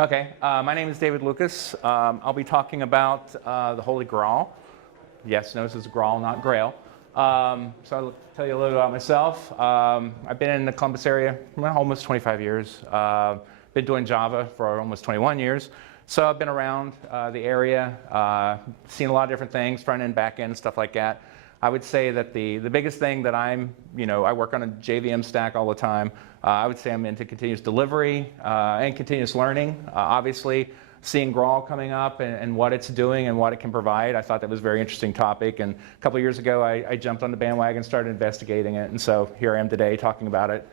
Okay, my name is David Lucas. I'll be talking about the Holy Graal. Yes, notice it's Graal, not Grail. So I'll tell you a little about myself. I've been in the Columbus area almost 25 years. Been doing Java for almost 21 years. So I've been around the area, seen a lot of different things, front end, back end, stuff like that. I would say that the biggest thing that I work on a JVM stack all the time. I would say I'm into continuous delivery and continuous learning. Obviously, seeing Graal coming up and what it's doing and what it can provide, I thought that was a very interesting topic. And a couple of years ago, I jumped on the bandwagon, started investigating it, and so here I am today talking about it.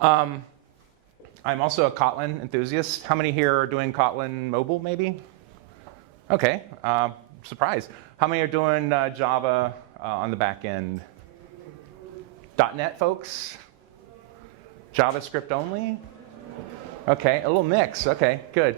I'm also a Kotlin enthusiast. How many here are doing Kotlin mobile, maybe? Okay, surprise. How many are doing Java on the back end? .NET folks? JavaScript only? Okay, a little mix. Okay, good.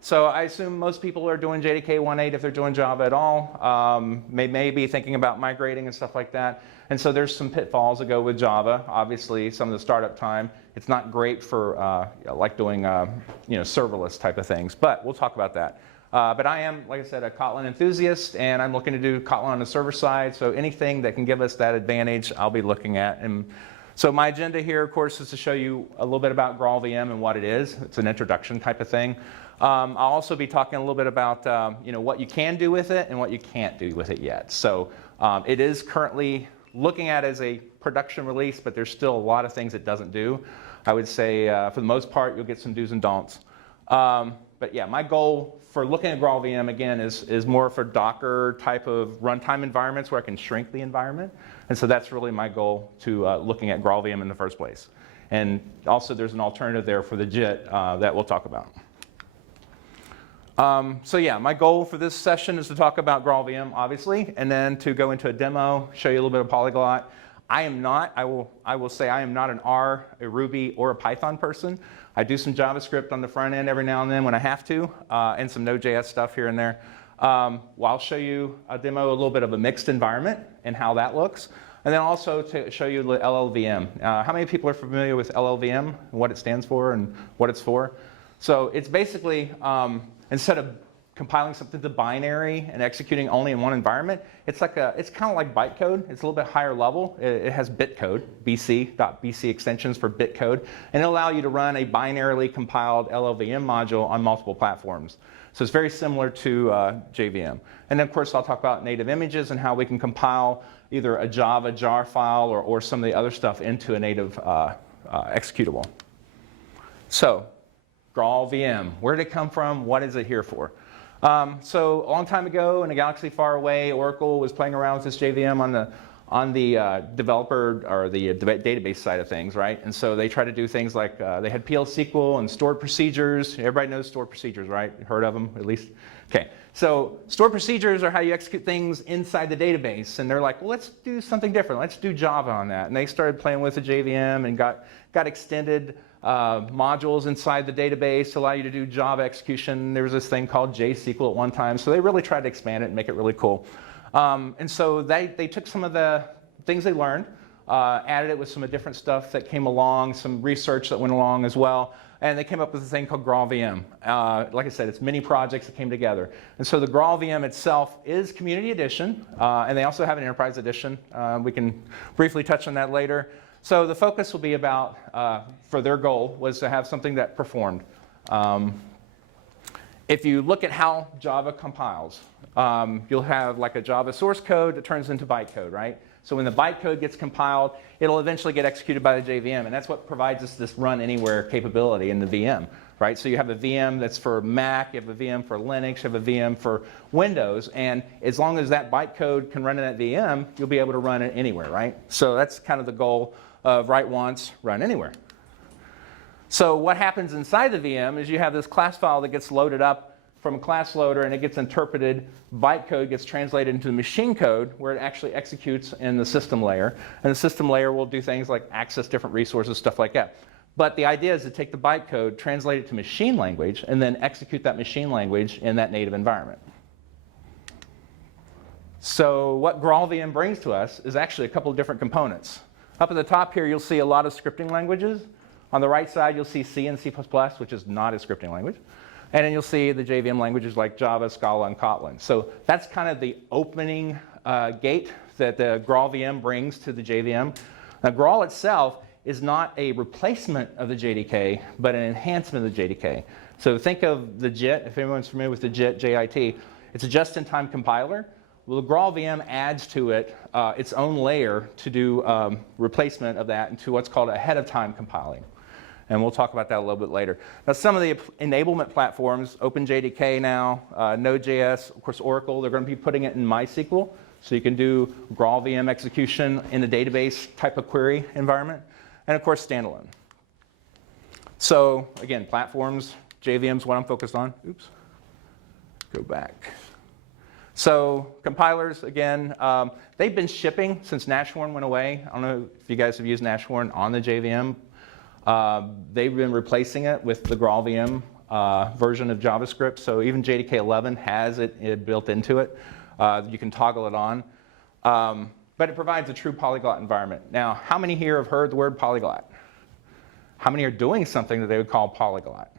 So I assume most people are doing JDK 1.8 if they're doing Java at all. May be thinking about migrating and stuff like that. And so there's some pitfalls that go with Java. Obviously, some of the startup time. It's not great for like doing serverless type of things, but we'll talk about that. But I am, like I said, a Kotlin enthusiast, and I'm looking to do Kotlin on the server side. So anything that can give us that advantage, I'll be looking at. And so my agenda here, of course, is to show you a little bit about GraalVM and what it is. It's an introduction type of thing. I'll also be talking a little bit about what you can do with it and what you can't do with it yet. So it is currently looking at as a production release, but there's still a lot of things it doesn't do. I would say for the most part, you'll get some do's and don'ts. But yeah, my goal for looking at GraalVM, again, is more for Docker type of runtime environments where I can shrink the environment. And so that's really my goal to looking at GraalVM in the first place. And also there's an alternative there for the JIT that we'll talk about. So yeah, my goal for this session is to talk about GraalVM, obviously, and then to go into a demo, show you a little bit of polyglot. I will say I am not an R, a Ruby, or a Python person. I do some JavaScript on the front end every now and then when I have to, and some Node.js stuff here and there. Well, I'll show you a demo, a little bit of a mixed environment and how that looks. And then also to show you the LLVM. How many people are familiar with LLVM, what it stands for and what it's for? So it's basically, instead of compiling something to binary and executing only in one environment, it's kind of like bytecode. It's a little bit higher level. It has bitcode, BC extensions for bitcode, and it'll allow you to run a binarily compiled LLVM module on multiple platforms. So it's very similar to JVM. And then of course I'll talk about native images and how we can compile either a Java jar file or some of the other stuff into a native executable. So GraalVM, where did it come from? What is it here for? So a long time ago in a galaxy far away, Oracle was playing around with this JVM on the developer or the database side of things, right? And so they tried to do things like they had PL SQL and stored procedures. Everybody knows stored procedures, right? Heard of them at least? Okay. So stored procedures are how you execute things inside the database. And they're like, well, let's do something different. Let's do Java on that. And they started playing with the JVM and got extended modules inside the database to allow you to do Java execution. There was this thing called JSQL at one time. So they really tried to expand it and make it really cool. And so they took some of the things they learned, added it with some different stuff that came along, some research that went along as well, and they came up with a thing called GraalVM. Like I said, it's many projects that came together. And so the GraalVM itself is Community Edition, and they also have an Enterprise Edition. We can briefly touch on that later. So the focus will be about, for their goal, was to have something that performed. If you look at how Java compiles, you'll have like a Java source code that turns into bytecode, right? So when the bytecode gets compiled, it'll eventually get executed by the JVM, and that's what provides us this run anywhere capability in the VM, right? So you have a VM that's for Mac, you have a VM for Linux, you have a VM for Windows, and as long as that bytecode can run in that VM, you'll be able to run it anywhere, right? So that's kind of the goal of write once, run anywhere. So what happens inside the VM is you have this class file that gets loaded up from a class loader, and it gets interpreted. Bytecode gets translated into the machine code where it actually executes in the system layer. And the system layer will do things like access different resources, stuff like that. But the idea is to take the bytecode, translate it to machine language, and then execute that machine language in that native environment. So what GraalVM brings to us is actually a couple of different components. Up at the top here, you'll see a lot of scripting languages. On the right side, you'll see C and C++, which is not a scripting language. And then you'll see the JVM languages like Java, Scala, and Kotlin. So that's kind of the opening gate that the GraalVM brings to the JVM. Now, Graal itself is not a replacement of the JDK, but an enhancement of the JDK. So think of the JIT, if anyone's familiar with the JIT, J-I-T, it's a just-in-time compiler. Well, the GraalVM adds to it its own layer to do replacement of that into what's called ahead-of-time compiling. And we'll talk about that a little bit later. Now, some of the enablement platforms, OpenJDK now, Node.js, of course, Oracle, they're going to be putting it in MySQL. So you can do GraalVM execution in a database type of query environment. And of course, standalone. So again, platforms, JVM is what I'm focused on. Oops. Go back. So compilers, again, they've been shipping since Nashorn went away. I don't know if you guys have used Nashorn on the JVM. They've been replacing it with the GraalVM version of JavaScript. So even JDK 11 has it built into it. You can toggle it on. But it provides a true polyglot environment. Now, how many here have heard the word polyglot? How many are doing something that they would call polyglot?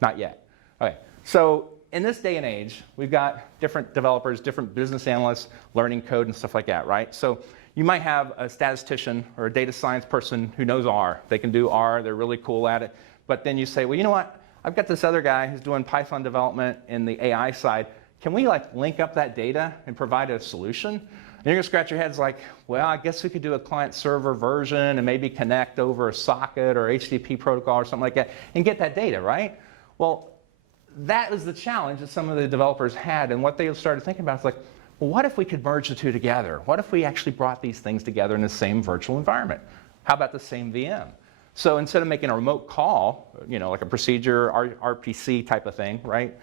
Not yet. Okay. So in this day and age, we've got different developers, different business analysts learning code and stuff like that, right? So you might have a statistician or a data science person who knows R. They can do R. They're really cool at it. But then you say, well, you know what? I've got this other guy who's doing Python development in the AI side. Can we link up that data and provide a solution? And you're going to scratch your heads like, well, I guess we could do a client-server version and maybe connect over a socket or HTTP protocol or something like that and get that data, right? Well, that was the challenge that some of the developers had. And what they started thinking about is like, well, what if we could merge the two together? What if we actually brought these things together in the same virtual environment? How about the same VM? So instead of making a remote call, like a procedure, RPC type of thing, right?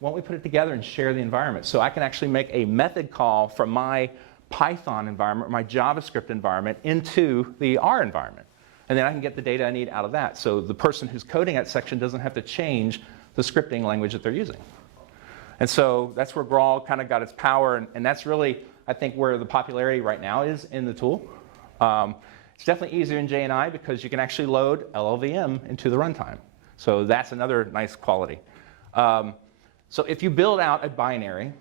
Why don't we put it together and share the environment? So I can actually make a method call from my Python environment, my JavaScript environment, into the R environment. And then I can get the data I need out of that. So the person who's coding that section doesn't have to change the scripting language that they're using. And so that's where Graal kind of got its power. And that's really, I think, where the popularity right now is in the tool. It's definitely easier in JNI because you can actually load LLVM into the runtime. So that's another nice quality. So if you build out a binary,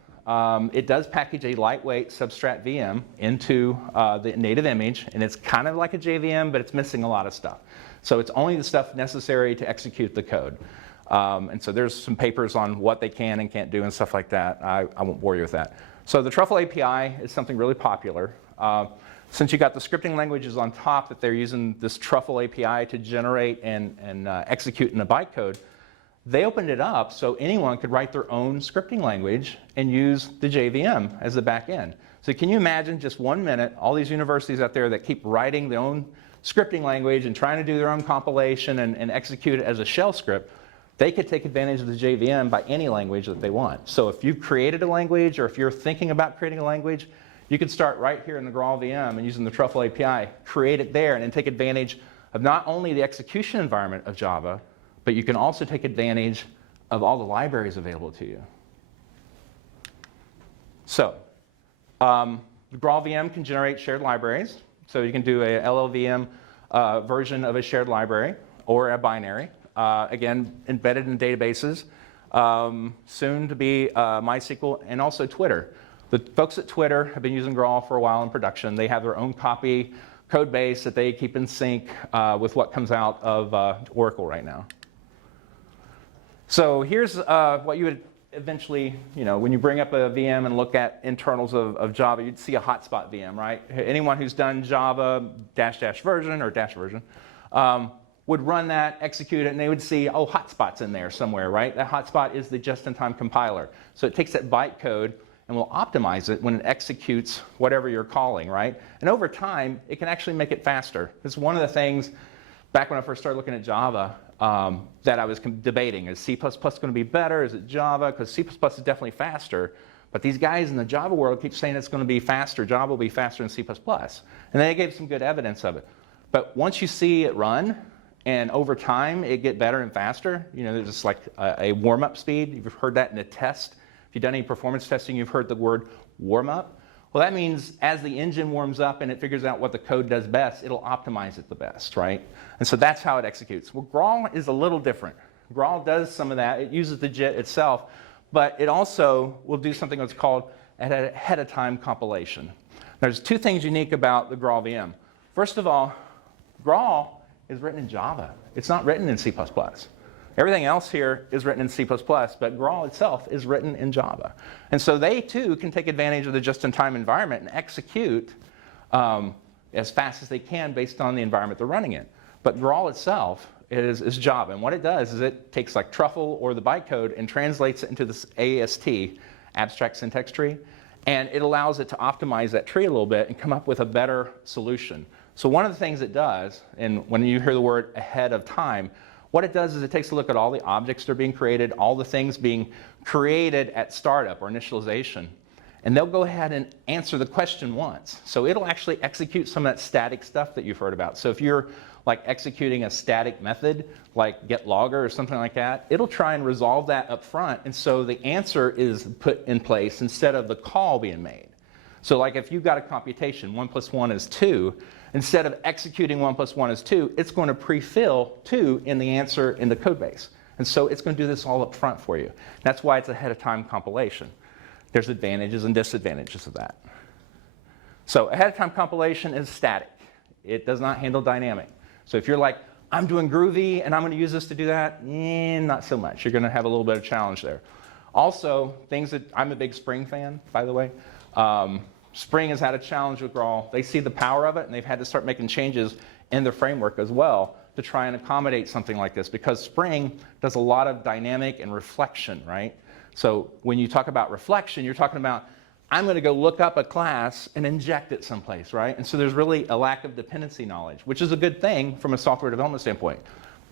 it does package a lightweight substrat VM into the native image, and it's kind of like a JVM, but it's missing a lot of stuff. So it's only the stuff necessary to execute the code. And so there's some papers on what they can and can't do and stuff like that. I won't bore you with that. So the Truffle API is something really popular. Since you got the scripting languages on top that they're using this Truffle API to generate and execute in the bytecode, they opened it up so anyone could write their own scripting language and use the JVM as the back end. So can you imagine just 1 minute, all these universities out there that keep writing their own scripting language and trying to do their own compilation and execute it as a shell script, they could take advantage of the JVM by any language that they want. So if you've created a language or if you're thinking about creating a language, you could start right here in the GraalVM and using the Truffle API, create it there and then take advantage of not only the execution environment of Java, but you can also take advantage of all the libraries available to you. So the GraalVM can generate shared libraries. So you can do a LLVM version of a shared library or a binary. Again, embedded in databases. Soon to be MySQL and also Twitter. The folks at Twitter have been using Graal for a while in production. They have their own copy code base that they keep in sync with what comes out of Oracle right now. So here's what you would eventually, when you bring up a VM and look at internals of Java, you'd see a hotspot VM, right? Anyone who's done Java -- version or dash version would run that, execute it, and they would see, oh, hotspot's in there somewhere, right? That hotspot is the just-in-time compiler. So it takes that byte code and will optimize it when it executes whatever you're calling, right? And over time, it can actually make it faster. It's one of the things, back when I first started looking at Java, that I was debating. Is C++ going to be better? Is it Java? Because C++ is definitely faster. But these guys in the Java world keep saying it's going to be faster. Java will be faster than C++. And they gave some good evidence of it. But once you see it run, and over time it get better and faster, there's just like a warm-up speed. You've heard that in a test. If you've done any performance testing, you've heard the word warm-up. Well, that means as the engine warms up and it figures out what the code does best, it'll optimize it the best, right? And so that's how it executes. Well, Graal is a little different. Graal does some of that. It uses the JIT itself, but it also will do something that's called ahead of time compilation. There's two things unique about the GraalVM. First of all, Graal is written in Java. It's not written in C++. Everything else here is written in C++, but Graal itself is written in Java. And so they, too, can take advantage of the just-in-time environment and execute as fast as they can based on the environment they're running in. But Graal itself is Java. And what it does is it takes like truffle or the bytecode and translates it into this AST, abstract syntax tree, and it allows it to optimize that tree a little bit and come up with a better solution. So one of the things it does, and when you hear the word ahead of time, what it does is it takes a look at all the objects that are being created, all the things being created at startup or initialization, and they'll go ahead and answer the question once. So it'll actually execute some of that static stuff that you've heard about. So if you're like executing a static method, like getLogger or something like that, it'll try and resolve that up front, and so the answer is put in place instead of the call being made. So like if you've got a computation, 1 + 1 is 2, instead of executing 1 + 1 is 2, it's going to pre-fill 2 in the answer in the code base. And so it's going to do this all up front for you. That's why it's ahead of time compilation. There's advantages and disadvantages of that. So ahead of time compilation is static. It does not handle dynamic. So if you're like, I'm doing Groovy and I'm going to use this to do that, not so much. You're going to have a little bit of challenge there. Also, things that I'm a big Spring fan, by the way. Spring has had a challenge with Graal. They see the power of it, and they've had to start making changes in their framework as well to try and accommodate something like this, because Spring does a lot of dynamic and reflection, right? So when you talk about reflection, you're talking about, I'm going to go look up a class and inject it someplace, right? And so there's really a lack of dependency knowledge, which is a good thing from a software development standpoint.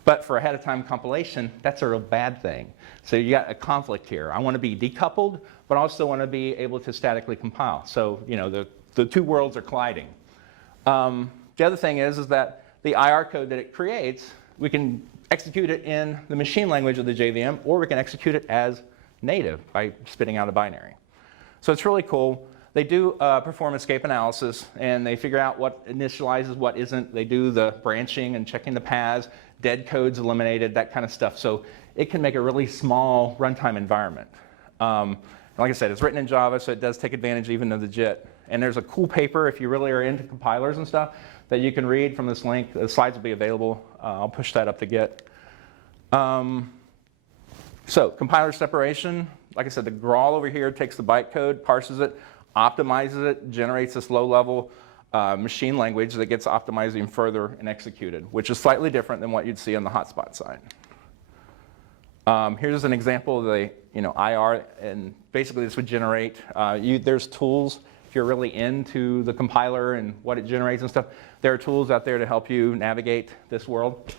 But for ahead of time compilation, that's a real bad thing. So you got a conflict here. I want to be decoupled, but also want to be able to statically compile. So you know the two worlds are colliding. The other thing is that the IR code that it creates, we can execute it in the machine language of the JVM, or we can execute it as native by spitting out a binary. So it's really cool. They do perform escape analysis, and they figure out what initializes, what isn't. They do the branching and checking the paths, dead codes eliminated, that kind of stuff. So it can make a really small runtime environment. Like I said, it's written in Java, so it does take advantage even of the JIT. And there's a cool paper, if you really are into compilers and stuff, that you can read from this link. The slides will be available. I'll push that up to Git. So compiler separation. Like I said, the Graal over here takes the bytecode, parses it, optimizes it, generates this low-level machine language that gets optimized even further and executed, which is slightly different than what you'd see on the hotspot side. Here's an example of the IR, and basically this would generate, there's tools, if you're really into the compiler and what it generates and stuff, there are tools out there to help you navigate this world.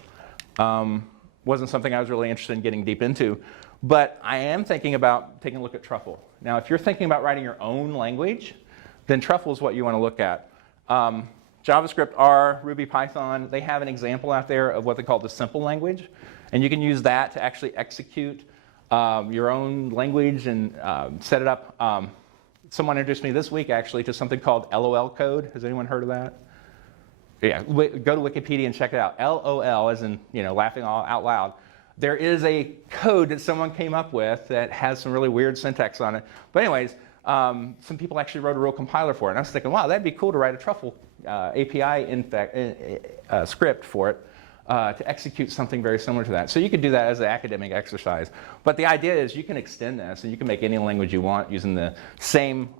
Wasn't something I was really interested in getting deep into, but I am thinking about taking a look at truffle. Now, if you're thinking about writing your own language, then truffle is what you want to look at. JavaScript, R, Ruby, Python, they have an example out there of what they call the simple language, and you can use that to actually execute your own language and set it up. Someone introduced me this week, actually, to something called LOL code. Has anyone heard of that? Yeah, go to Wikipedia and check it out. LOL, as in laughing out loud. There is a code that someone came up with that has some really weird syntax on it. But anyways, some people actually wrote a real compiler for it. And I was thinking, wow, that'd be cool to write a truffle API script for it to execute something very similar to that. So you could do that as an academic exercise. But the idea is you can extend this, and you can make any language you want using the same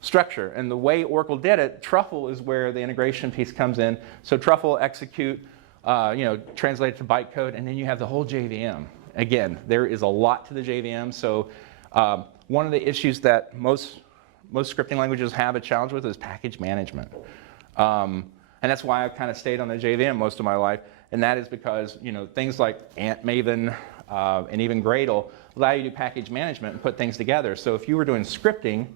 structure. And the way Oracle did it, truffle is where the integration piece comes in. So truffle execute, translate it to bytecode, and then you have the whole JVM. Again, there is a lot to the JVM. So one of the issues that most scripting languages have a challenge with is package management. And that's why I've kind of stayed on the JVM most of my life. And that is because things like Ant Maven and even Graal allow you to do package management and put things together. So if you were doing scripting,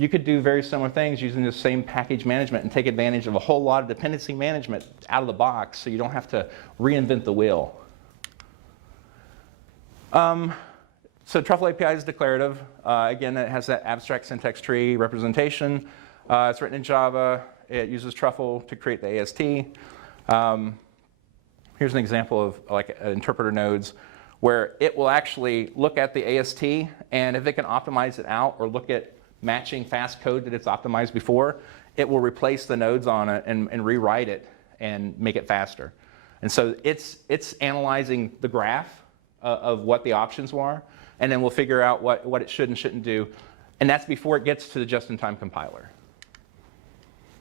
you could do very similar things using the same package management and take advantage of a whole lot of dependency management out of the box, so you don't have to reinvent the wheel. So Truffle API is declarative. Again, it has that abstract syntax tree representation. It's written in Java. It uses Truffle to create the AST. Here's an example of like interpreter nodes where it will actually look at the AST, and if it can optimize it out or look at matching fast code that it's optimized before, it will replace the nodes on it and rewrite it and make it faster. And so it's analyzing the graph of what the options were, and then we'll figure out what it should and shouldn't do. And that's before it gets to the just-in-time compiler.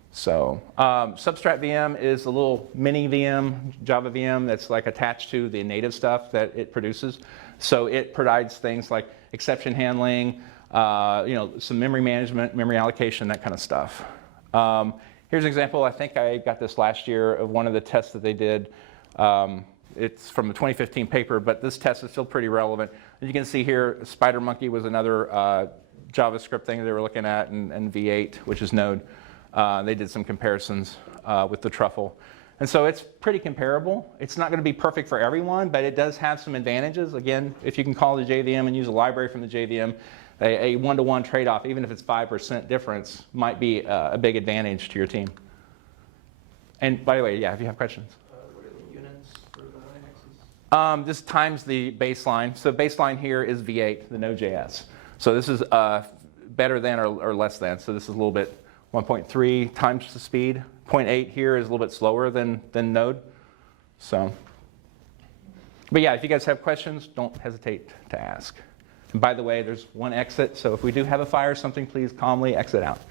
So Substrat VM is a little mini VM, Java VM, that's like attached to the native stuff that it produces. So it provides things like exception handling, some memory management, memory allocation, that kind of stuff. Here's an example. I think I got this last year of one of the tests that they did. It's from the 2015 paper, but this test is still pretty relevant. As you can see here, SpiderMonkey was another JavaScript thing they were looking at, and V8, which is Node. They did some comparisons with the Truffle. And so it's pretty comparable. It's not going to be perfect for everyone, but it does have some advantages. Again, if you can call the JVM and use a library from the JVM, a one-to-one trade-off, even if it's 5% difference, might be a big advantage to your team. And by the way, yeah, if you have questions. What are the units for the y-axis? This times the baseline. So baseline here is V8, the Node.js. So this is better than or less than. So this is a little bit 1.3 times the speed. 0.8 here is a little bit slower than Node. So, but yeah, if you guys have questions, don't hesitate to ask. And by the way, there's one exit, so if we do have a fire or something, please calmly exit out.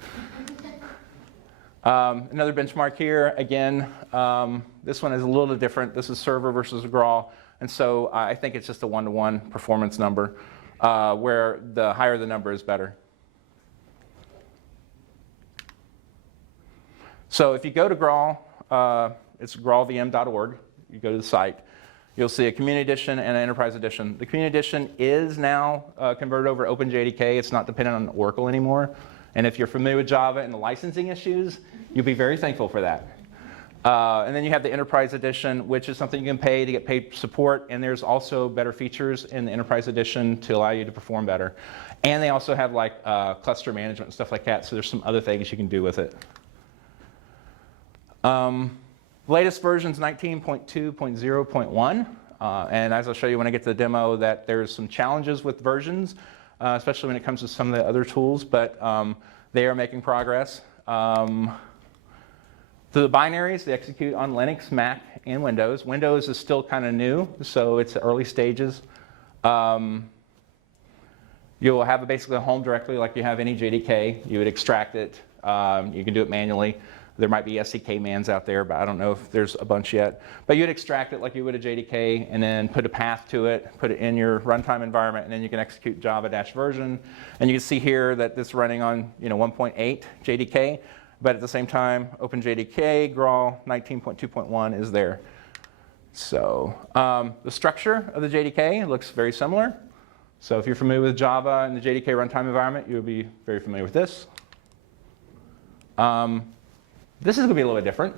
Another benchmark here. Again, this one is a little different. This is server versus Graal. And so I think it's just a one-to-one performance number, where the higher the number is better. So if you go to Graal, it's graalvm.org. You go to the site. You'll see a Community Edition and an Enterprise Edition. The Community Edition is now converted over to OpenJDK. It's not dependent on Oracle anymore. And if you're familiar with Java and the licensing issues, you'll be very thankful for that. And then you have the Enterprise Edition, which is something you can pay to get paid support. And there's also better features in the Enterprise Edition to allow you to perform better. And they also have like cluster management and stuff like that. So there's some other things you can do with it. Latest version is 19.2.0.1, and as I'll show you when I get to the demo, that there's some challenges with versions, especially when it comes to some of the other tools, but they are making progress. So the binaries, they execute on Linux, Mac, and Windows. Windows is still kind of new, so it's early stages. You'll have basically a home directory like you have any JDK. You would extract it. You can do it manually. There might be SDK mans out there, but I don't know if there's a bunch yet. But you'd extract it like you would a JDK and then put a path to it, put it in your runtime environment, and then you can execute java-version. And you can see here that this is running on 1.8 JDK, but at the same time, OpenJDK, Graal 19.2.1 is there. So the structure of the JDK looks very similar. So if you're familiar with Java and the JDK runtime environment, you'll be very familiar with this. This is going to be a little bit different.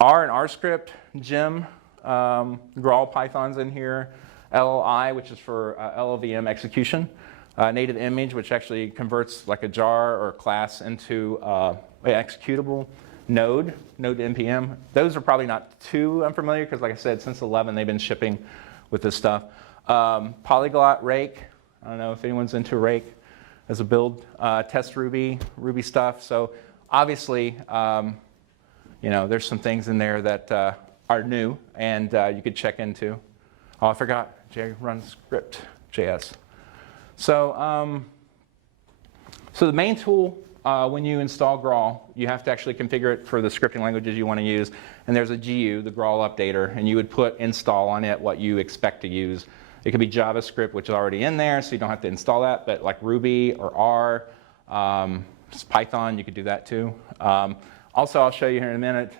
R and R script, Gem, Graal Python's in here, LLI, which is for LLVM execution, native image, which actually converts like a jar or a class into an executable, Node NPM. Those are probably not too unfamiliar because, like I said, since 11 they've been shipping with this stuff. Polyglot, Rake. I don't know if anyone's into Rake as a build. Test Ruby stuff. So obviously, there's some things in there that are new and you could check into. Oh, I forgot, JRunScript.js. So, so the main tool when you install Graal, you have to actually configure it for the scripting languages you want to use. And there's a GU, the Graal updater, and you would put install on it what you expect to use. It could be JavaScript, which is already in there, so you don't have to install that. But like Ruby or R, Python, you could do that too. Also, I'll show you here in a minute,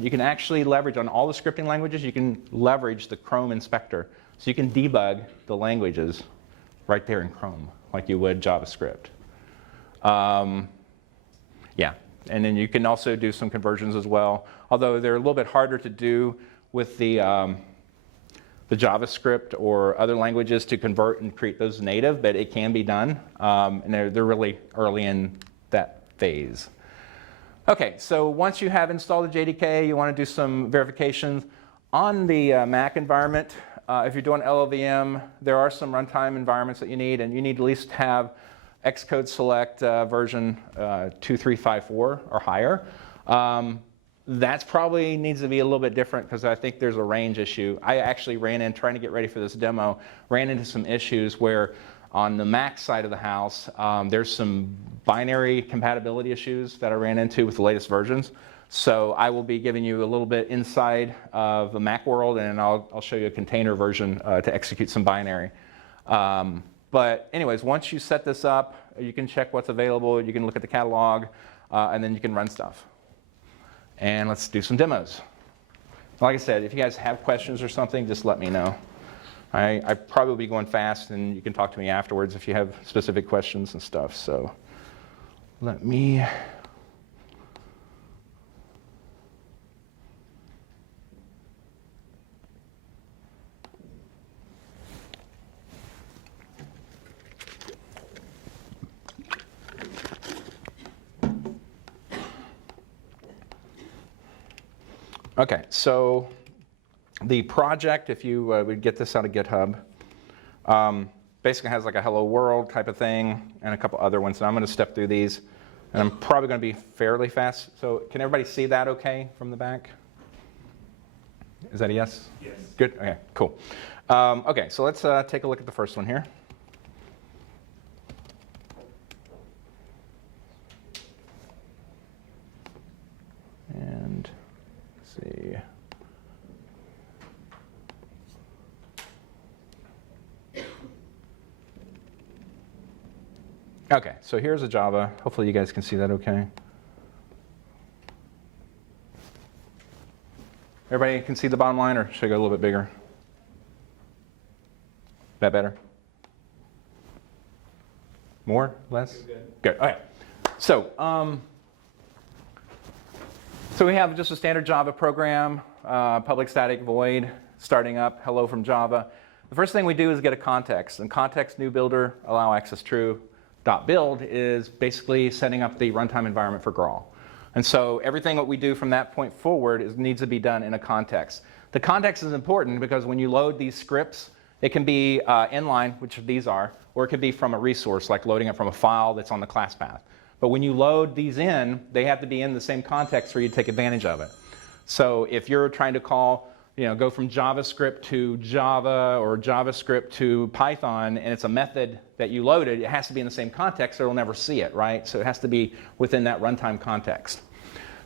you can actually leverage on all the scripting languages, you can leverage the Chrome inspector. So you can debug the languages right there in Chrome, like you would JavaScript. Yeah, and then you can also do some conversions as well, although they're a little bit harder to do with the the JavaScript or other languages to convert and create those native, but it can be done. And they're really early in that phase. Okay, so once you have installed the JDK, you want to do some verifications. On the Mac environment, if you're doing LLVM, there are some runtime environments that you need, and you need to at least have Xcode Select version 2354 or higher. That's probably needs to be a little bit different because I think there's a range issue. I actually ran in, trying to get ready for this demo, ran into some issues where on the Mac side of the house, there's some binary compatibility issues that I ran into with the latest versions. So I will be giving you a little bit inside of the Mac world, and I'll show you a container version to execute some binary. But anyways, once you set this up, you can check what's available, you can look at the catalog, and then you can run stuff. And let's do some demos. Like I said, if you guys have questions or something, just let me know. I probably will be going fast, and you can talk to me afterwards if you have specific questions and stuff. So let me... Okay, so the project, if you would get this out of GitHub, basically has like a hello world type of thing and a couple other ones. So I'm going to step through these, and I'm probably going to be fairly fast. So can everybody see that okay from the back? Is that a yes? Yes. Good? Okay, cool. Okay, so let's take a look at the first one here. And see. Okay, so here's a Java. Hopefully you guys can see that okay. Everybody can see the bottom line, or should I go a little bit bigger? That better? More? Less? Good. Okay. So, so we have just a standard Java program, public static void, starting up, hello from Java. The first thing we do is get a context. And context new builder, allow access true, .build is basically setting up the runtime environment for Graal. And so everything that we do from that point forward needs to be done in a context. The context is important because when you load these scripts, it can be inline, which these are, or it could be from a resource, like loading it from a file that's on the class path. But when you load these in, they have to be in the same context for you to take advantage of it. So if you're trying to call, go from JavaScript to Java or JavaScript to Python, and it's a method that you loaded, it has to be in the same context or it'll never see it, right? So it has to be within that runtime context.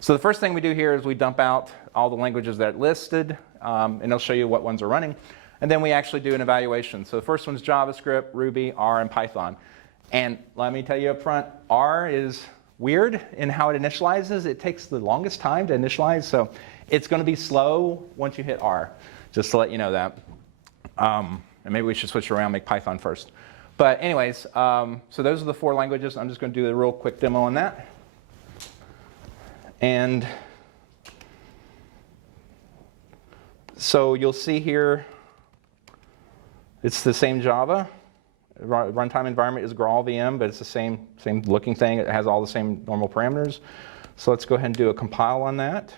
So the first thing we do here is we dump out all the languages that are listed, and it'll show you what ones are running. And then we actually do an evaluation. So the first one's JavaScript, Ruby, R, and Python. And let me tell you up front, R is weird in how it initializes. It takes the longest time to initialize, so it's going to be slow once you hit R, just to let you know that. And maybe we should switch around, make Python first. But anyways, so those are the 4 languages. I'm just going to do a real quick demo on that. And so you'll see here, it's the same Java. Runtime environment is GraalVM, but it's the same looking thing. It has all the same normal parameters. So let's go ahead and do a compile on that.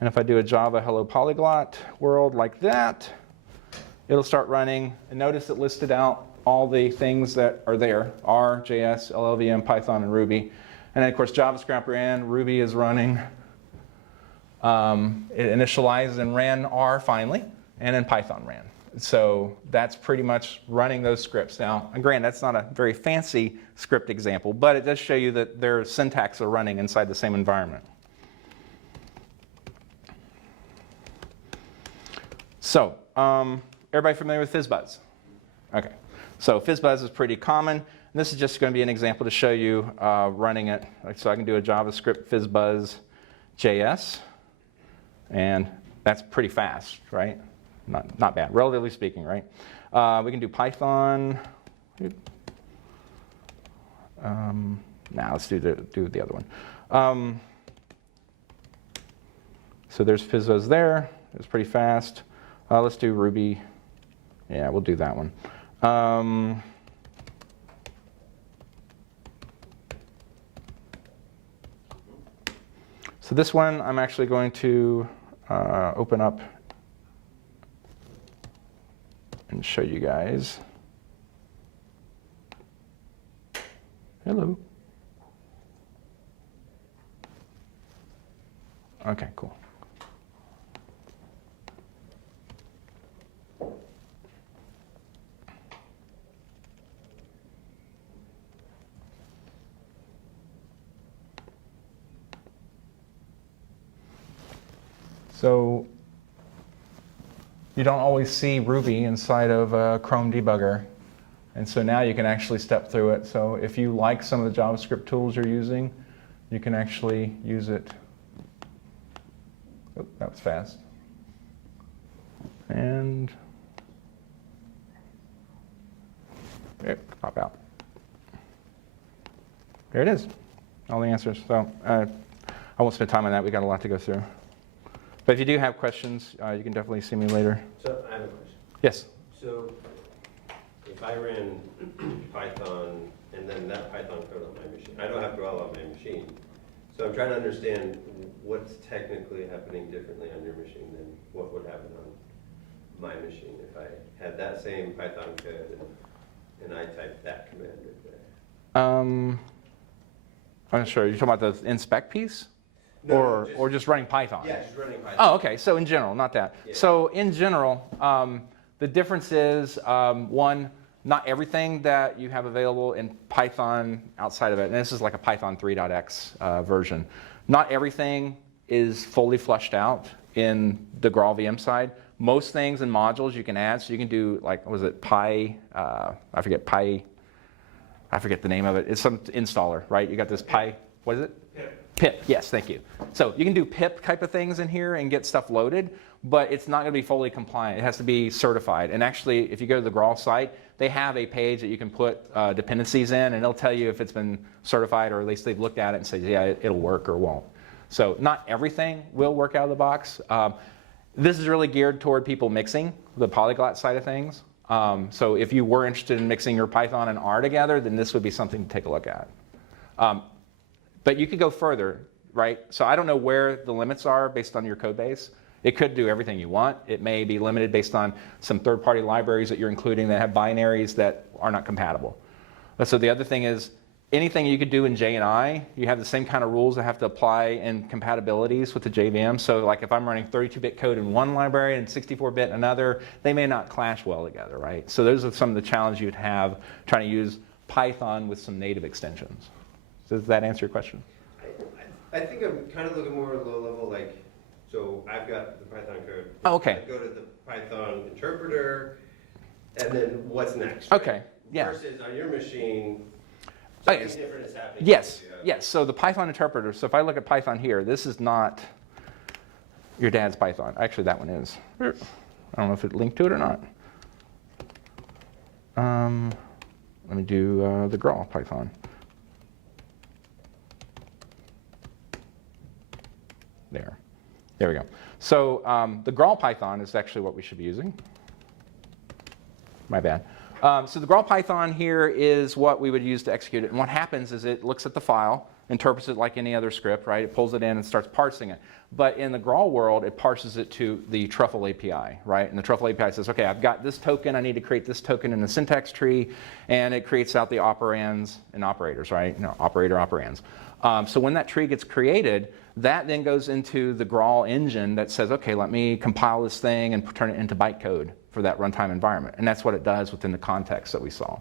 And if I do a Java hello polyglot world like that, it'll start running. And notice it listed out all the things that are there: R, JS, LLVM, Python, and Ruby. And then, of course, JavaScript ran, Ruby is running. It initialized and ran R finally, and then Python ran. So that's pretty much running those scripts. Now, granted, that's not a very fancy script example, but it does show you that their syntax are running inside the same environment. So, everybody familiar with FizzBuzz? Okay, so FizzBuzz is pretty common. And this is just going to be an example to show you running it. So I can do a JavaScript FizzBuzz JS, and that's pretty fast, right? Not bad, relatively speaking, right? We can do Python. Now let's do the other one. So there's FizzBuzz there. It's pretty fast. Let's do Ruby. Yeah, we'll do that one. So this one, I'm actually going to open up and show you guys. Hello. Okay, cool. So you don't always see Ruby inside of a Chrome debugger. And so now you can actually step through it. So if you like some of the JavaScript tools you're using, you can actually use it. Oh, that was fast. And there, pop out. There it is, all the answers. So I won't spend time on that. We got a lot to go through. But if you do have questions, you can definitely see me later. So I have a question. Yes. So if I ran Python and then that Python code on my machine, I don't have Graal on my machine. So I'm trying to understand what's technically happening differently on your machine than what would happen on my machine if I had that same Python code and I typed that command in there. I'm not sure. You're talking about the inspect piece? No, or just running Python? Yeah, just running Python. Oh, okay. So in general, not that. Yeah. So in general, the difference is, one, not everything that you have available in Python outside of it, and this is like a Python 3.x version, not everything is fully fleshed out in the GraalVM side. Most things and modules you can add, so you can do like, what was it, I forget the name of it. It's some installer, right? You got this what is it? Pip, yes, thank you. So you can do pip type of things in here and get stuff loaded, but it's not going to be fully compliant. It has to be certified. And actually, if you go to the Graal site, they have a page that you can put dependencies in, and it'll tell you if it's been certified, or at least they've looked at it and said, yeah, it'll work or won't. So not everything will work out of the box. This is really geared toward people mixing the polyglot side of things. So if you were interested in mixing your Python and R together, then this would be something to take a look at. But you could go further, right? So I don't know where the limits are based on your code base. It could do everything you want. It may be limited based on some third-party libraries that you're including that have binaries that are not compatible. But so the other thing is, anything you could do in JNI, you have the same kind of rules that have to apply in compatibilities with the JVM. So like if I'm running 32-bit code in one library and 64-bit in another, they may not clash well together, right? So those are some of the challenges you'd have trying to use Python with some native extensions. Does that answer your question? I think I'm kind of looking more low level, like, so I've got the Python code. Oh, okay. I go to the Python interpreter, and then what's next? Right? Okay, yeah. Versus on your machine, Oh, something yes. different is happening. Yes, yes. So the Python interpreter, so if I look at Python here, this is not your dad's Python. Actually, that one is. I don't know if it linked to it or not. Let me do the Graal Python. There we go. So the Graal Python is actually what we should be using. My bad. So the Graal Python here is what we would use to execute it. And what happens is it looks at the file, interprets it like any other script, right? It pulls it in and starts parsing it. But in the Graal world, it parses it to the truffle API, right? And the truffle API says, okay, I've got this token. I need to create this token in the syntax tree. And it creates out the operands and operators, right? No, operator, operands. So when that tree gets created, that then goes into the Graal engine that says, okay, let me compile this thing and turn it into bytecode for that runtime environment. And that's what it does within the context that we saw.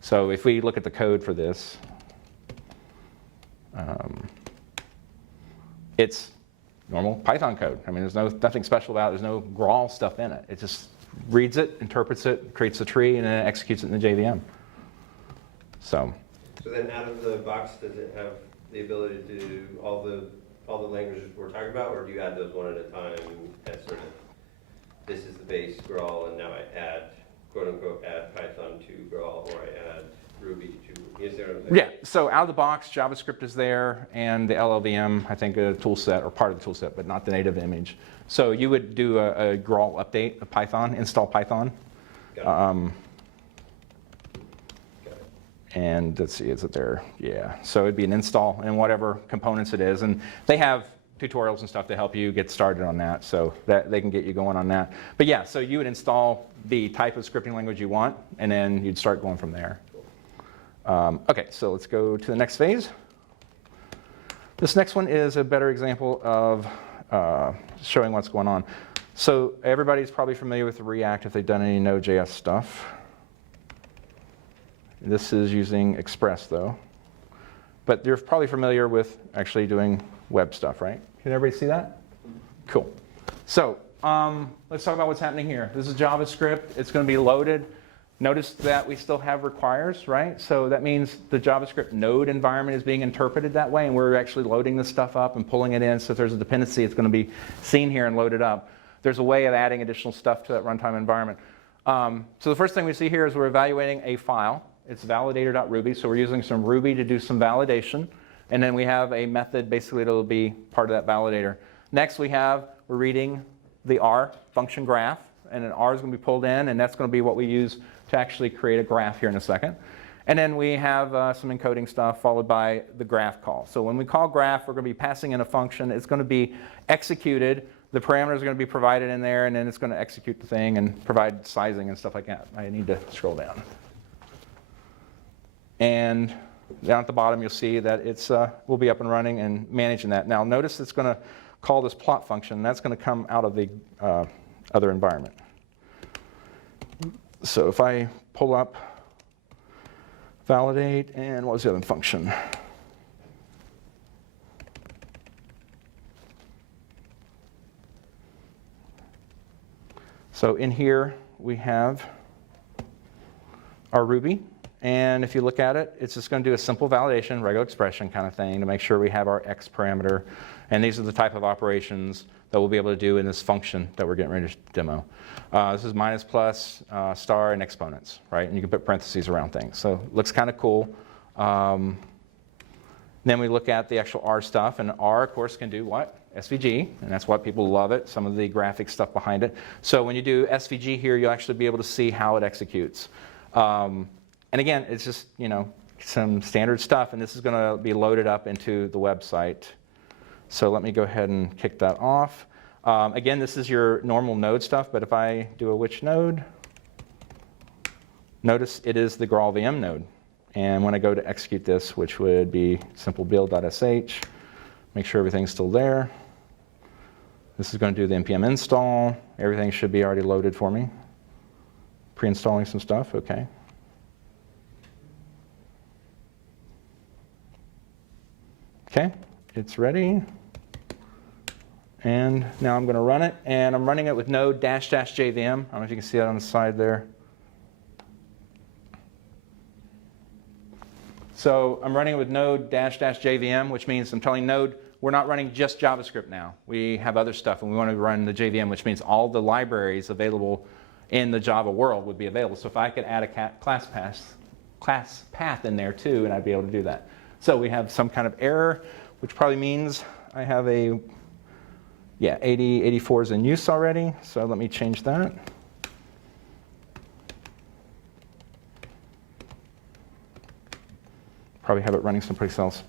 So if we look at the code for this, it's normal Python code. I mean, there's nothing special about it. There's no Graal stuff in it. It just reads it, interprets it, creates a tree, and then it executes it in the JVM. So then out of the box, does it have the ability to do all the languages we're talking about, or do you add those one at a time as sort of, this is the base Graal, and now I add, quote unquote, add Python to Graal, or I add Ruby to, is there? Yeah, so out of the box, JavaScript is there, and the LLVM, I think, a tool set, or part of the tool set, but not the native image. So you would do a Graal update of Python, install Python. Got it. And let's see, is it there? Yeah, so it'd be an install in whatever components it is. And they have tutorials and stuff to help you get started on that, so that they can get you going on that. But yeah, so you would install the type of scripting language you want, and then you'd start going from there. Okay, so let's go to the next phase. This next one is a better example of showing what's going on. So everybody's probably familiar with React if they've done any Node.js stuff. This is using Express, though. But you're probably familiar with actually doing web stuff, right? Can everybody see that? Cool. So let's talk about what's happening here. This is JavaScript. It's going to be loaded. Notice that we still have requires, right? So that means the JavaScript node environment is being interpreted that way, and we're actually loading this stuff up and pulling it in. So if there's a dependency, it's going to be seen here and loaded up. There's a way of adding additional stuff to that runtime environment. So the first thing we see here is we're evaluating a file. It's validator.ruby, so we're using some Ruby to do some validation. And then we have a method, basically, that'll be part of that validator. Next, we're reading the R function graph, and an R is going to be pulled in, and that's going to be what we use to actually create a graph here in a second. And then we have some encoding stuff followed by the graph call. So when we call graph, we're going to be passing in a function. It's going to be executed. The parameters are going to be provided in there, and then it's going to execute the thing and provide sizing and stuff like that. I need to scroll down. And down at the bottom, you'll see that it's will be up and running and managing that. Now, notice it's going to call this plot function. And that's going to come out of the other environment. So if I pull up validate, and what was the other function? So in here, we have our Ruby. And if you look at it, it's just going to do a simple validation, regular expression kind of thing to make sure we have our X parameter. And these are the type of operations that we'll be able to do in this function that we're getting ready to demo. This is minus, plus, star, and exponents, right? And you can put parentheses around things. So it looks kind of cool. Then we look at the actual R stuff. And R, of course, can do what? SVG. And that's why people love it, some of the graphic stuff behind it. So when you do SVG here, you'll actually be able to see how it executes. And again, it's just, some standard stuff, and this is going to be loaded up into the website. So let me go ahead and kick that off. Again, this is your normal node stuff, but if I do a which node, notice it is the GraalVM node. And when I go to execute this, which would be simple build.sh, make sure everything's still there. This is going to do the npm install. Everything should be already loaded for me. Pre-installing some stuff, okay. Okay, it's ready. And now I'm going to run it, and I'm running it with node --JVM. I don't know if you can see that on the side there. So I'm running it with node --JVM, which means I'm telling Node we're not running just JavaScript now. We have other stuff, and we want to run the JVM, which means all the libraries available in the Java world would be available. So if I could add a class path in there too, and I'd be able to do that. So we have some kind of error, which probably means I have 84 is in use already. So let me change that. Probably have it running someplace else.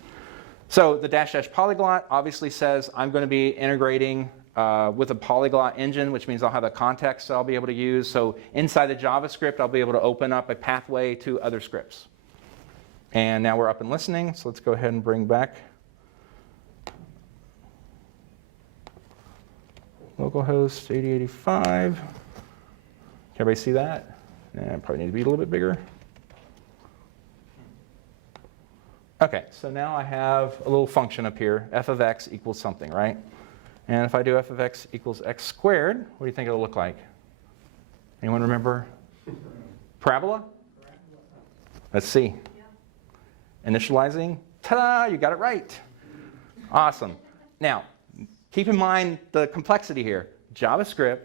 So the ---- polyglot obviously says I'm going to be integrating with a polyglot engine, which means I'll have a context I'll be able to use. So inside the JavaScript, I'll be able to open up a pathway to other scripts. And now we're up and listening, so let's go ahead and bring back localhost 8085. Can everybody see that? Yeah, probably need to be a little bit bigger. Okay, so now I have a little function up here, f of x equals something, right? And if I do f of x equals x squared, what do you think it'll look like? Anyone remember? Parabola? Let's see. Initializing, ta-da, you got it right. Awesome. Now, keep in mind the complexity here. JavaScript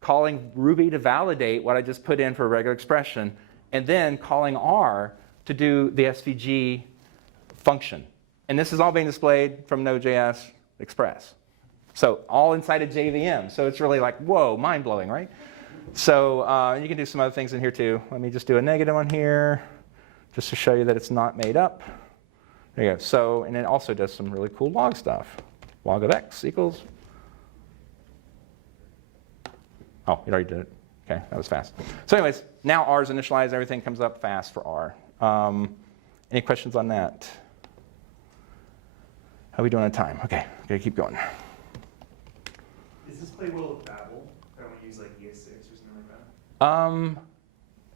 calling Ruby to validate what I just put in for a regular expression, and then calling R to do the SVG function. And this is all being displayed from Node.js Express. So all inside of JVM. So it's really like, whoa, mind-blowing, right? So you can do some other things in here too. Let me just do a negative one here, just to show you that it's not made up. There you go. So, and it also does some really cool log stuff. Log of x equals. Oh, it already did it. Okay, that was fast. So anyways, now R is initialized. Everything comes up fast for R. Any questions on that? How are we doing on time? Okay, gotta keep going. Does this play well with Babel? I don't use like ES6 or something like that?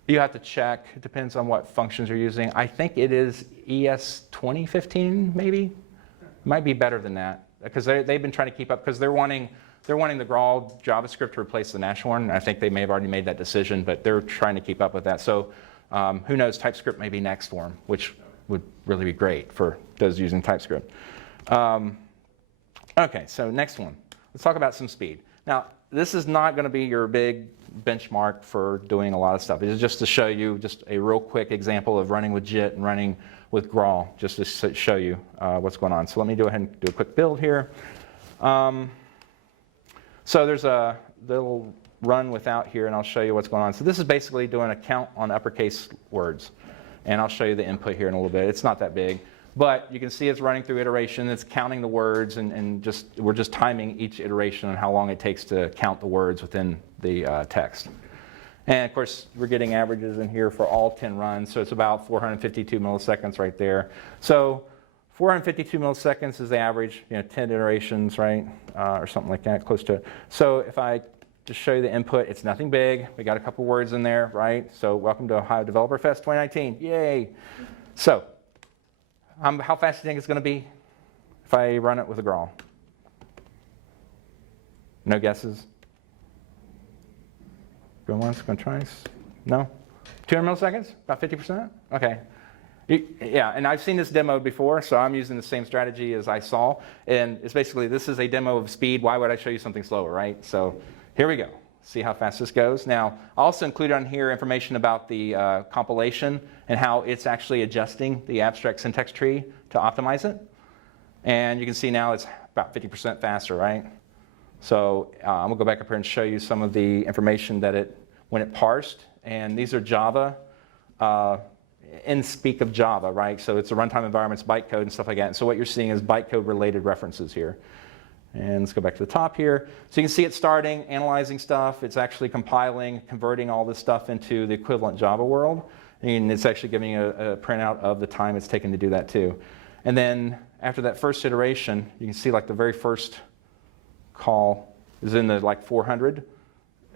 You have to check. It depends on what functions you're using. I think it is ES 2015, maybe. Might be better than that because they've been trying to keep up because they're wanting the Graal JavaScript to replace the Nashorn. I think they may have already made that decision, but they're trying to keep up with that. So who knows? TypeScript may be next for them, which would really be great for those using TypeScript. Okay, so next one. Let's talk about some speed. Now, this is not going to be your big benchmark for doing a lot of stuff. It is just to show you just a real quick example of running with JIT and running with Graal, just to show you what's going on. So let me go ahead and do a quick build here. So there's a little run without here, and I'll show you what's going on. So this is basically doing a count on uppercase words. And I'll show you the input here in a little bit. It's not that big. But you can see it's running through iteration. It's counting the words, and we're just timing each iteration on how long it takes to count the words within the text. And of course, we're getting averages in here for all 10 runs. So it's about 452 milliseconds right there. So 452 milliseconds is the average, 10 iterations, right? Or something like that, close to it. So if I just show you the input, it's nothing big. We got a couple words in there, right? So welcome to Ohio Developer Fest 2019. Yay. So how fast do you think it's going to be if I run it with a Graal? No guesses? Going once, going twice? No? 200 milliseconds? About 50%? Okay. Yeah, and I've seen this demoed before, so I'm using the same strategy as I saw. And it's basically, this is a demo of speed. Why would I show you something slower, right? So here we go. See how fast this goes. Now, I also included on here information about the compilation and how it's actually adjusting the abstract syntax tree to optimize it. And you can see now it's about 50% faster, right? So I'm going to go back up here and show you some of the information that when it parsed. And these are Java, in speak of Java, right? So it's a runtime environment, it's bytecode and stuff like that. And so what you're seeing is bytecode related references here. And let's go back to the top here. So you can see it starting, analyzing stuff. It's actually compiling, converting all this stuff into the equivalent Java world. And it's actually giving you a printout of the time it's taken to do that too. And then after that first iteration, you can see like the very first call is in the like 400.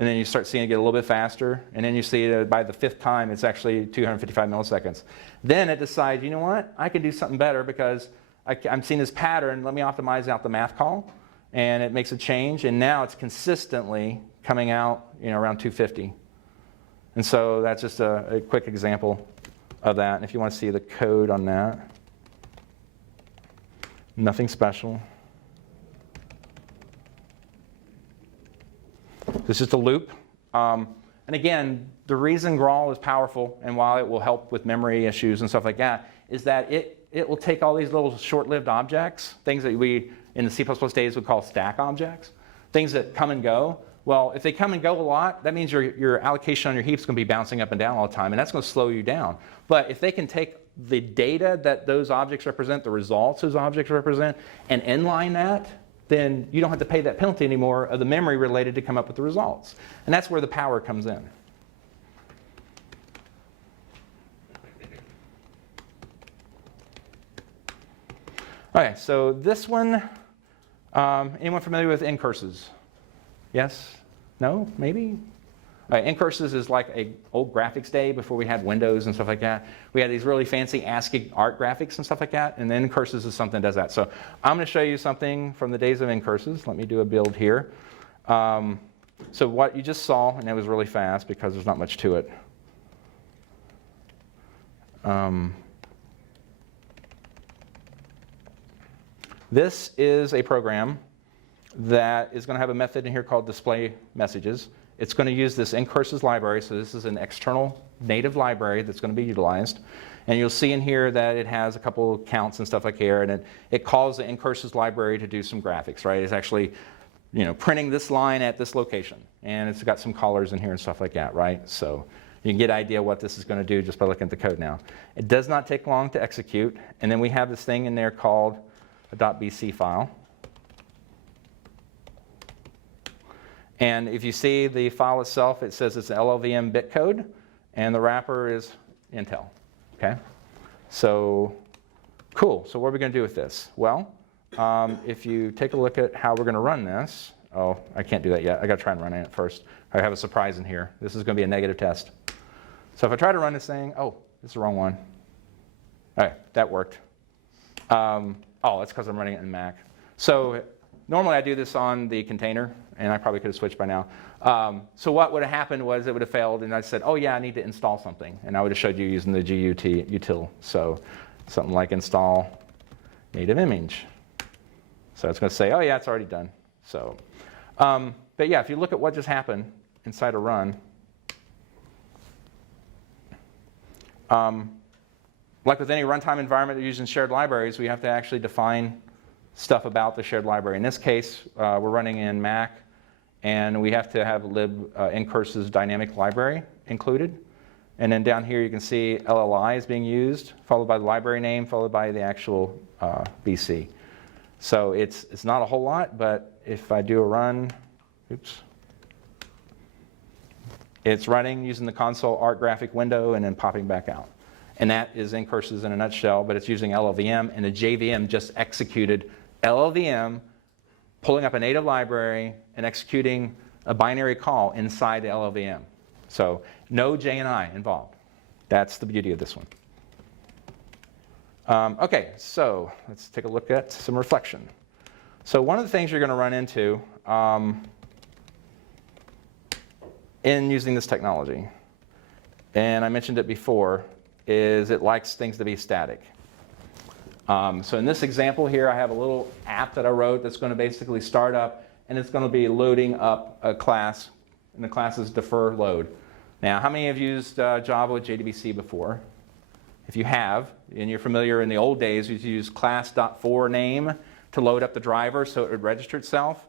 And then you start seeing it get a little bit faster. And then you see by the fifth time, it's actually 255 milliseconds. Then it decides, you know what? I can do something better because I'm seeing this pattern. Let me optimize out the math call. And it makes a change, and now it's consistently coming out, around 250. And so that's just a quick example of that. And if you want to see the code on that, nothing special. This is just a loop. And again, the reason Graal is powerful and why it will help with memory issues and stuff like that is that it will take all these little short-lived objects, things that we in the C++ days would call stack objects, things that come and go. Well, if they come and go a lot, that means your allocation on your heap is going to be bouncing up and down all the time, and that's going to slow you down. But if they can take the data that those objects represent, the results those objects represent, and inline that, then you don't have to pay that penalty anymore of the memory related to come up with the results. And that's where the power comes in. Okay, so this one, anyone familiar with incurses? Yes? No? Maybe? All right, incurses is like an old graphics day before we had Windows and stuff like that. We had these really fancy ASCII art graphics and stuff like that, and then incurses is something that does that. So I'm going to show you something from the days of incurses. Let me do a build here. So what you just saw, and it was really fast because there's not much to it. This is a program that is going to have a method in here called display messages. it's going to use this incurses library. So this is an external native library that's going to be utilized. And you'll see in here that it has a couple of counts and stuff like here, and it calls the incurses library to do some graphics, right? It's actually, you know, printing this line at this location. And it's got some callers in here and stuff like that, right? So you can get an idea what this is going to do just by looking at the code now. It does not take long to execute. And then we have this thing in there called a .bc file. And if you see the file itself, it says it's an LLVM bitcode, and the wrapper is Intel. Okay? So, cool. So what are we going to do with this? Well, if you take a look at how we're going to run this, oh, I can't do that yet. I got to try and run it first. I have a surprise in here. This is going to be a negative test. So if I try to run this thing, oh, this is the wrong one. All right, that worked. Oh, that's because I'm running it in Mac. So normally I do this on the container, and I probably could have switched by now. So what would have happened was it would have failed, and I said, oh yeah, I need to install something. And I would have showed you using the GUT util. So something like install native image. So it's going to say, oh yeah, it's already done. So, but yeah, if you look at what just happened inside a run, like with any runtime environment using shared libraries, we have to actually define stuff about the shared library. In this case, we're running in Mac, and we have to have lib incurses dynamic library included. And then down here you can see LLI is being used, followed by the library name, followed by the actual BC. So it's not a whole lot, but if I do a run, oops, it's running using the console art graphic window and then popping back out. And that is incurses in a nutshell, but it's using LLVM, and the JVM just executed LLVM, pulling up a native library and executing a binary call inside the LLVM. So no JNI involved. That's the beauty of this one. Okay, so let's take a look at some reflection. So one of the things you're going to run into in using this technology, and I mentioned it before, is it likes things to be static. So in this example here, I have a little app that I wrote that's going to basically start up, and it's going to be loading up a class, and the class is defer load. Now, how many have used Java with JDBC before? If you have, and you're familiar in the old days, you use class.forName to load up the driver so it would register itself.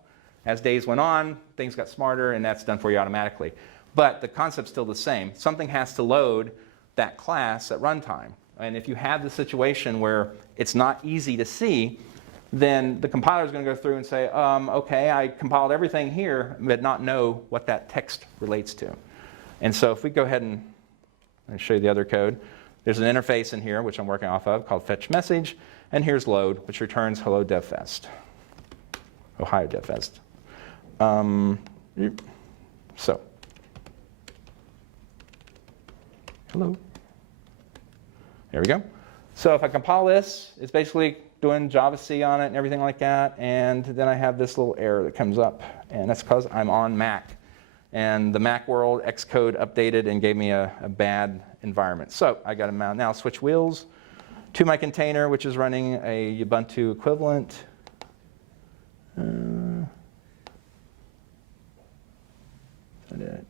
As days went on, things got smarter, and that's done for you automatically. But the concept's still the same. Something has to load that class at runtime. And if you have the situation where it's not easy to see, then the compiler is going to go through and say, okay, I compiled everything here, but not know what that text relates to. And so if we go ahead and show you the other code, there's an interface in here, which I'm working off of, called fetch message. And here's load, which returns hello DevFest, Ohio DevFest. So, hello. There we go. So if I compile this, it's basically doing Java-C on it and everything like that. And then I have this little error that comes up. And that's because I'm on Mac. And the Mac world Xcode updated and gave me a bad environment. So I got to now switch wheels to my container, which is running a Ubuntu equivalent. Is that it?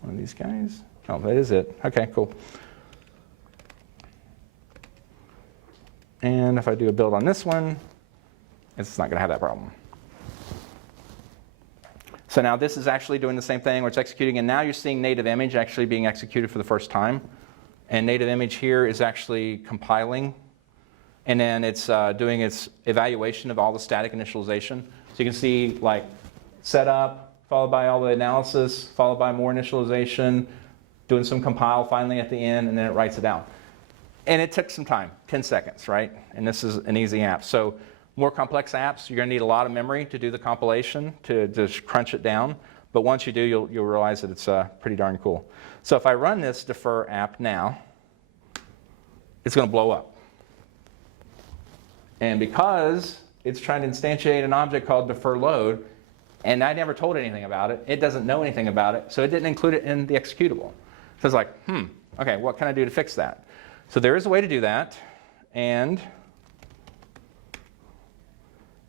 One of these guys? Oh, that is it. Okay, cool. And if I do a build on this one, it's not going to have that problem. So now this is actually doing the same thing where it's executing, and now you're seeing native image actually being executed for the first time. And native image here is actually compiling, and then it's doing its evaluation of all the static initialization. So you can see like setup, followed by all the analysis, followed by more initialization, doing some compile finally at the end, and then it writes it out. And it took some time, 10 seconds, right? And this is an easy app. So more complex apps, you're going to need a lot of memory to do the compilation, to just crunch it down. But once you do, you'll realize that it's pretty darn cool. So if I run this defer app now, it's going to blow up. And because it's trying to instantiate an object called defer load, and I never told it anything about it, it doesn't know anything about it, so it didn't include it in the executable. So it's like, okay, what can I do to fix that? So there is a way to do that, and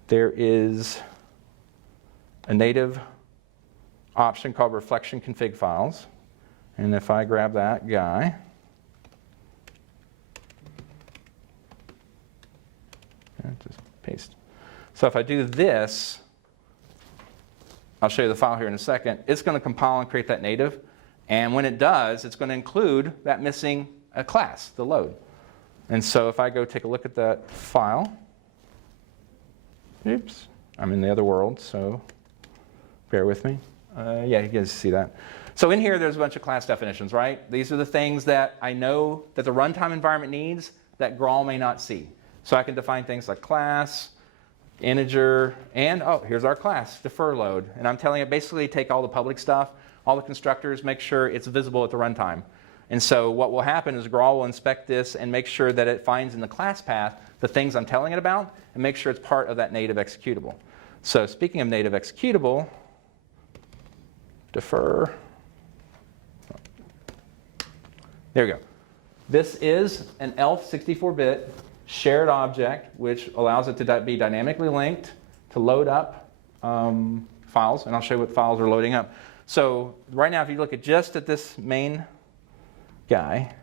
there is a native option called reflection config files. And if I grab that guy, and just paste. So if I do this, I'll show you the file here in a second. It's going to compile and create that native. And when it does, it's going to include that missing class, the load. And so if I go take a look at that file, oops, I'm in the other world, so bear with me. Yeah, you guys see that. So in here, there's a bunch of class definitions, right? These are the things that I know that the runtime environment needs that Graal may not see. So I can define things like class, integer, and oh, here's our class, defer load. And I'm telling it basically take all the public stuff, all the constructors, make sure it's visible at the runtime. And so what will happen is Graal will inspect this and make sure that it finds in the class path the things I'm telling it about and make sure it's part of that native executable. So speaking of native executable, defer. There we go. This is an ELF 64-bit shared object, which allows it to be dynamically linked to load up files. And I'll show you what files are loading up. So right now, if you look at just at this main guy,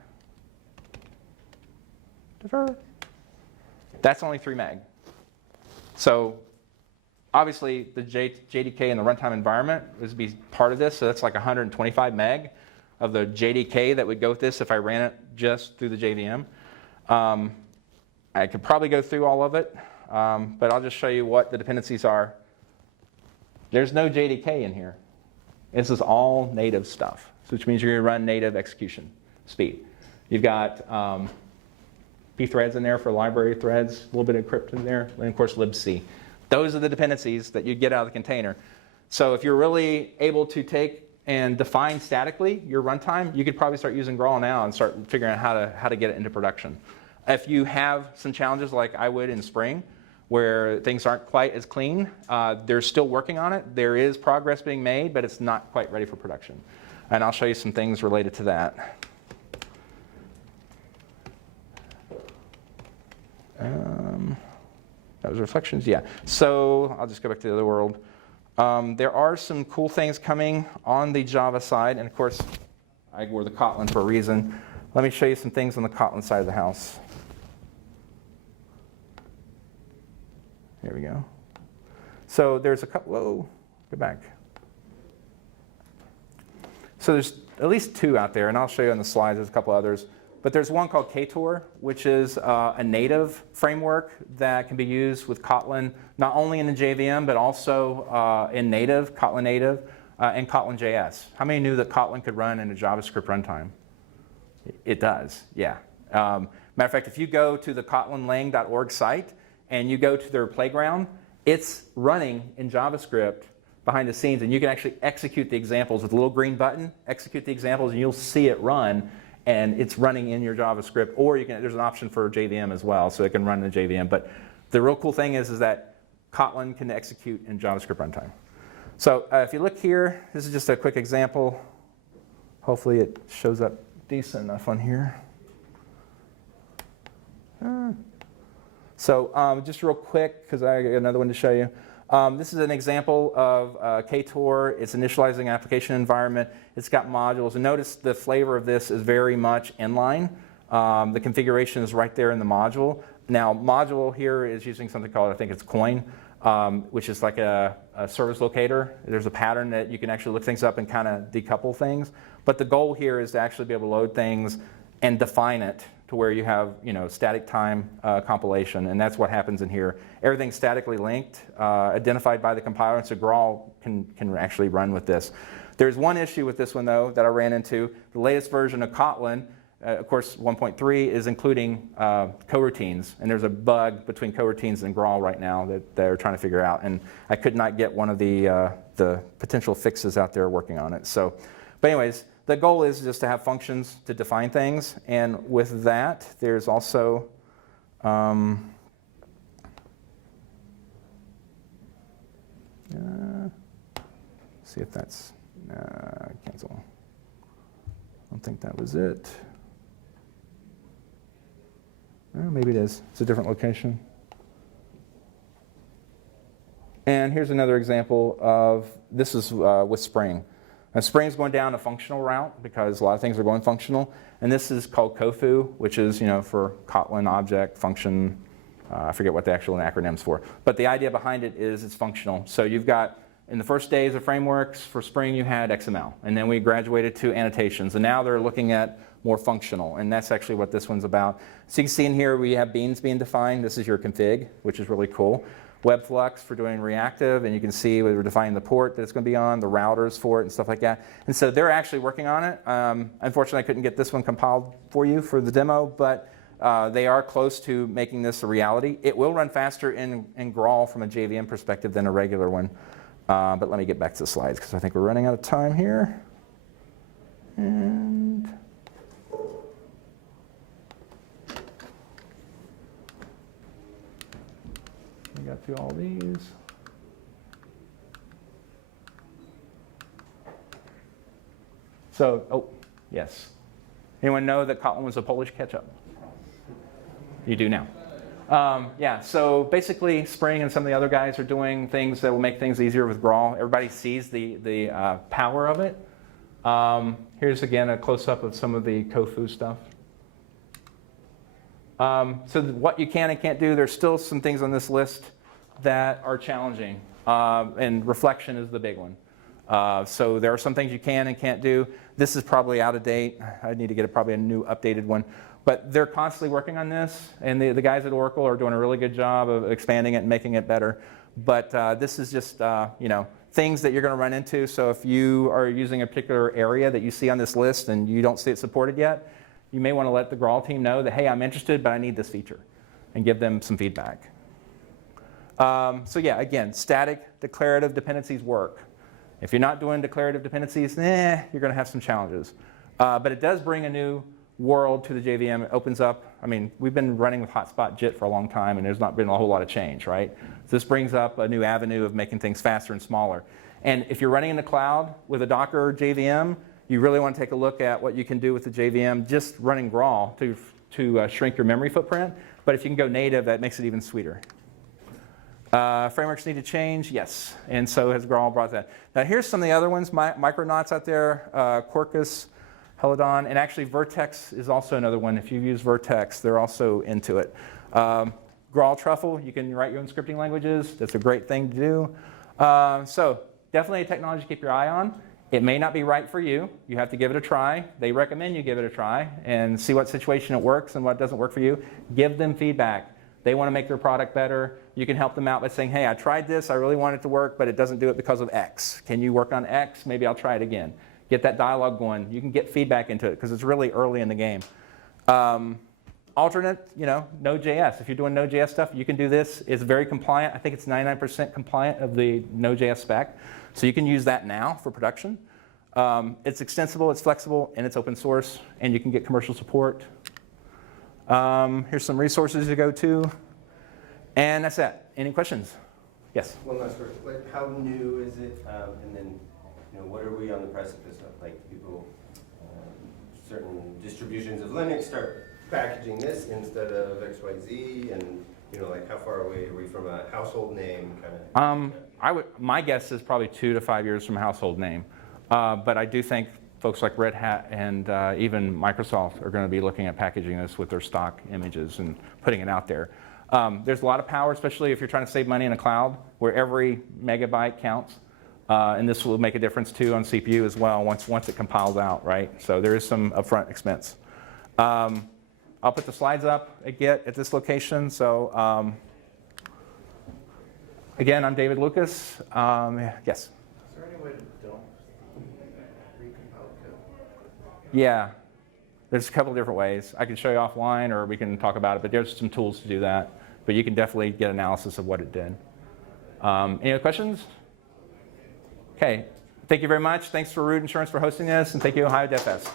defer, that's only 3 meg. So obviously, the JDK and the runtime environment would be part of this. So that's like 125 meg of the JDK that would go with this if I ran it just through the JVM. I could probably go through all of it, but I'll just show you what the dependencies are. There's no JDK in here. This is all native stuff, which means you're going to run native execution speed. You've got pthreads in there for library threads, a little bit of crypt in there, and of course libc. Those are the dependencies that you get out of the container. So if you're really able to take and define statically your runtime, you could probably start using Graal now and start figuring out how to get it into production. If you have some challenges like I would in Spring, where things aren't quite as clean, they're still working on it. There is progress being made, but it's not quite ready for production. And I'll show you some things related to that. That was reflections, yeah. So I'll just go back to the other world. There are some cool things coming on the Java side, and of course, I wore the Kotlin for a reason. Let me show you some things on the Kotlin side of the house. There we go. So there's a couple, whoa, go back. So there's at least 2 out there, and I'll show you on the slides, there's a couple others. But there's one called Ktor, which is a native framework that can be used with Kotlin, not only in the JVM, but also in native, Kotlin native, and Kotlin JS. How many knew that Kotlin could run in a JavaScript runtime? It does, yeah. Matter of fact, if you go to the kotlinlang.org site and you go to their playground, it's running in JavaScript behind the scenes, and you can actually execute the examples with a little green button, execute the examples, and you'll see it run. And it's running in your JavaScript, or you can, there's an option for JVM as well, so it can run in the JVM. But the real cool thing is that Kotlin can execute in JavaScript runtime. So if you look here, this is just a quick example. Hopefully it shows up decent enough on here. So just real quick, because I got another one to show you. This is an example of Ktor. It's initializing an application environment. It's got modules. And notice the flavor of this is very much inline. The configuration is right there in the module. Now, module here is using something called, I think it's Coin, which is like a service locator. There's a pattern that you can actually look things up and kind of decouple things. But the goal here is to actually be able to load things and define it to where you have, static time compilation, and that's what happens in here. Everything's statically linked, identified by the compiler, and so Graal can actually run with this. There's one issue with this one, though, that I ran into. The latest version of Kotlin, of course, 1.3, is including coroutines, and there's a bug between coroutines and Graal right now that they're trying to figure out, and I could not get one of the potential fixes out there working on it. So, but anyways, the goal is just to have functions to define things, and with that, there's also see if that's cancel. I don't think that was it. Maybe it is. It's a different location. And here's another example of, this is with Spring. Now, Spring's going down a functional route because a lot of things are going functional. And this is called COFU, which is, for Kotlin object function. I forget what the actual acronym's for. But the idea behind it is it's functional. So you've got, in the first days of frameworks, for Spring you had XML. And then we graduated to annotations. And now they're looking at more functional. And that's actually what this one's about. So you can see in here we have beans being defined. This is your config, which is really cool. WebFlux for doing reactive, and you can see we're defining the port that it's going to be on, the routers for it, and stuff like that. And so they're actually working on it. Unfortunately, I couldn't get this one compiled for you for the demo, but they are close to making this a reality. It will run faster in Graal from a JVM perspective than a regular one. But let me get back to the slides because I think we're running out of time here. And we got through all these. So, oh, yes. Anyone know that Kotlin was a Polish ketchup? You do now. Yeah, so basically Spring and some of the other guys are doing things that will make things easier with Graal. Everybody sees the power of it. Here's again a close-up of some of the COFU stuff. So what you can and can't do, there's still some things on this list that are challenging, and reflection is the big one. So there are some things you can and can't do. This is probably out of date. I need to get probably a new updated one. But they're constantly working on this, and the guys at Oracle are doing a really good job of expanding it and making it better. But this is just things that you're going to run into. So if you are using a particular area that you see on this list and you don't see it supported yet, you may want to let the Graal team know that, hey, I'm interested, but I need this feature, and give them some feedback. So yeah, again, static declarative dependencies work. If you're not doing declarative dependencies, you're going to have some challenges. But it does bring a new world to the JVM. It opens up, I mean, we've been running with hotspot JIT for a long time, and there's not been a whole lot of change, right? So this brings up a new avenue of making things faster and smaller. And if you're running in the cloud with a Docker JVM, you really want to take a look at what you can do with the JVM just running Graal to shrink your memory footprint. But if you can go native, that makes it even sweeter. Frameworks need to change, yes. And so has Graal brought that. Now here's some of the other ones, Micronauts out there, Quarkus, Helidon, and actually Vertex is also another one. If you use Vertex, they're also into it. Graal Truffle, you can write your own scripting languages. That's a great thing to do. So definitely a technology to keep your eye on. It may not be right for you. You have to give it a try. They recommend you give it a try and see what situation it works and what doesn't work for you. Give them feedback. They want to make their product better. You can help them out by saying, hey, I tried this. I really want it to work, but it doesn't do it because of X. Can you work on X? Maybe I'll try it again. Get that dialogue going. You can get feedback into it because it's really early in the game. Alternate, Node.js. If you're doing Node.js stuff, you can do this. It's very compliant. I think it's 99% compliant of the Node.js spec. So you can use that now for production. It's extensible, it's flexible, and it's open source, and you can get commercial support. Here's some resources to go to. And that's it. Any questions? Yes? One last word. Like, how new is it? And then, what are we on the precipice of? Like, people, certain distributions of Linux start packaging this instead of XYZ, and like how far away are we from a household name kind of? My guess is probably 2 to 5 years from a household name. But I do think folks like Red Hat and even Microsoft are going to be looking at packaging this with their stock images and putting it out there. There's a lot of power, especially if you're trying to save money in a cloud, where every megabyte counts. And this will make a difference too on CPU as well once it compiles out, right? So there is some upfront expense. I'll put the slides up at this location. So again, I'm David Lucas. Yes? Is there any way to don't recompile code? Yeah. There's a couple different ways. I can show you offline, or we can talk about it, but there's some tools to do that. But you can definitely get analysis of what it did. Any other questions? Okay. Thank you very much. Thanks for Root Insurance for hosting this, and thank you, Ohio DevFest.